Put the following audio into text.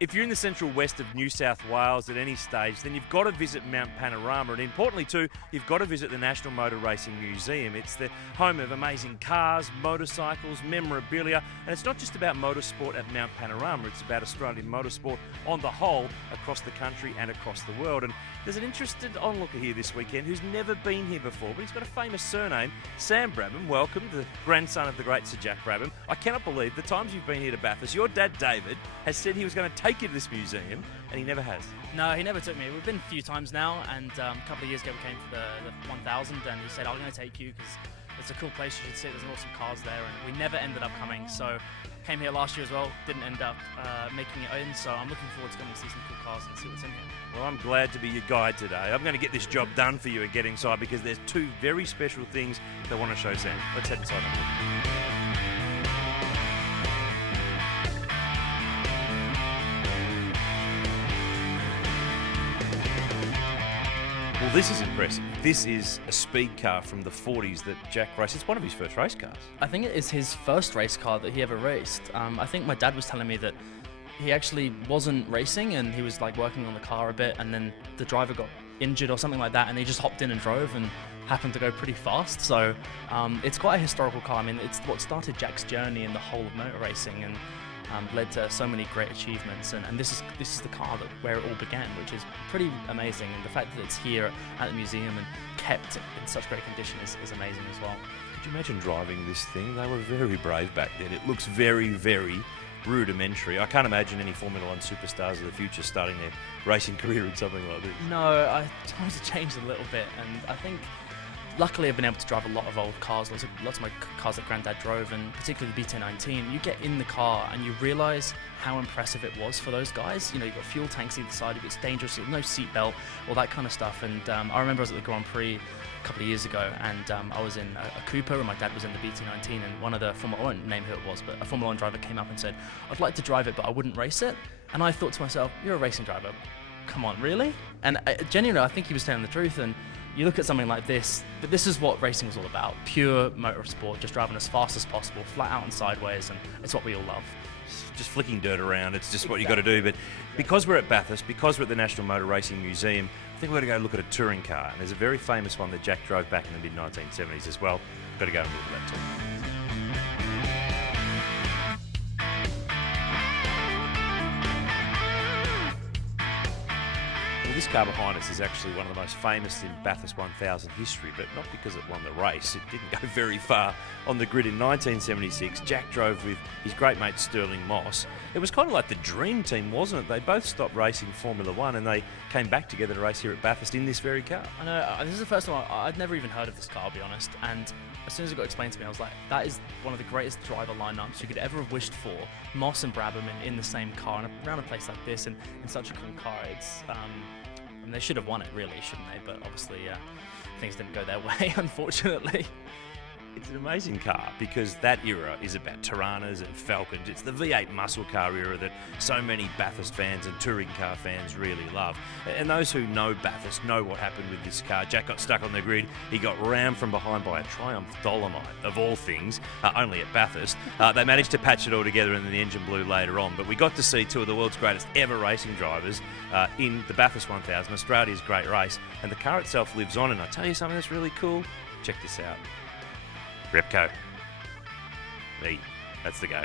If you're in the central west of New South Wales at any stage, then you've got to visit Mount Panorama, and importantly too, you've got to visit the National Motor Racing Museum. It's the home of amazing cars, motorcycles, memorabilia, and it's not just about motorsport at Mount Panorama, it's about Australian motorsport on the whole across the country and across the world. And there's an interested onlooker here this weekend who's never been here before, but he's got a famous surname, Sam Brabham. Welcome, the grandson of the great Sir Jack Brabham. I cannot believe the times you've been here to Bathurst. Your dad, David, has said he was going to take you to this museum, and he never has. No, he never took me. We've been a few times now, and a couple of years ago we came for the 1000, and he said, I'm going to take you because it's a cool place, you should see, there's lots of cars there, and we never ended up coming. So came here last year as well, didn't end up making it in, so I'm looking forward to coming to see some cool cars and see what's in here. Well, I'm glad to be your guide today. I'm going to get this job done for you and get inside, because there's two very special things that I want to show Sam. Let's head inside and look. Well, this is impressive. This is a speed car from the 40s that Jack raced. It's one of his first race cars. I think it is his first race car that he ever raced. I think my dad was telling me that he actually wasn't racing and he was like working on the car a bit, and then the driver got injured or something like that, and he just hopped in and drove and happened to go pretty fast. So it's quite a historical car. I mean, it's what started Jack's journey in the whole of motor racing, and led to so many great achievements, and this is the car where it all began, which is pretty amazing, and the fact that it's here at the museum and kept in such great condition is amazing as well. Could you imagine driving this thing? They were very brave back then. It looks very, very rudimentary. I can't imagine any Formula One superstars of the future starting their racing career in something like this. No, I tried to change a little bit, and I think luckily I've been able to drive a lot of old cars, lots of my cars that Granddad drove, and particularly the BT19. You get in the car and you realise how impressive it was for those guys. You know, you've got fuel tanks either side, it's dangerous, no seatbelt, all that kind of stuff. And I remember I was at the Grand Prix a couple of years ago, and I was in a Cooper and my dad was in the BT19, and one of the I won't name who it was, but a Formula One driver came up and said, I'd like to drive it, but I wouldn't race it. And I thought to myself, you're a racing driver, come on, really? And genuinely, I think he was telling the truth. And you look at something like this, but this is what racing was all about. Pure motorsport, just driving as fast as possible, flat out and sideways, and it's what we all love. Just flicking dirt around, it's just what you got to do. But because we're at Bathurst, because we're at the National Motor Racing Museum, I think we're going to go look at a touring car. And there's a very famous one that Jack drove back in the mid-1970s as well. Got to go and look at that too. Well, this car behind us is actually one of the most famous in Bathurst 1000 history, but not because it won the race. It didn't go very far on the grid in 1976. Jack drove with his great mate Sterling Moss. It was kind of like the dream team, wasn't it? They both stopped racing Formula One and they came back together to race here at Bathurst in this very car. I know, this is the first time I'd never even heard of this car, I'll be honest. And as soon as it got explained to me, I was like, that is one of the greatest driver lineups you could ever have wished for. Moss and Brabham in the same car and around a place like this, and in such a cool car. It's and they should have won it, really, shouldn't they? But obviously, things didn't go their way, unfortunately. It's an amazing car because that era is about Toranas and Falcons. It's the V8 muscle car era that so many Bathurst fans and touring car fans really love. And those who know Bathurst know what happened with this car. Jack got stuck on the grid. He got rammed from behind by a Triumph Dolomite, of all things, only at Bathurst. They managed to patch it all together and then the engine blew later on. But we got to see two of the world's greatest ever racing drivers in the Bathurst 1000, Australia's great race. And the car itself lives on. And I tell you something that's really cool. Check this out. Repco. Me. That's the go.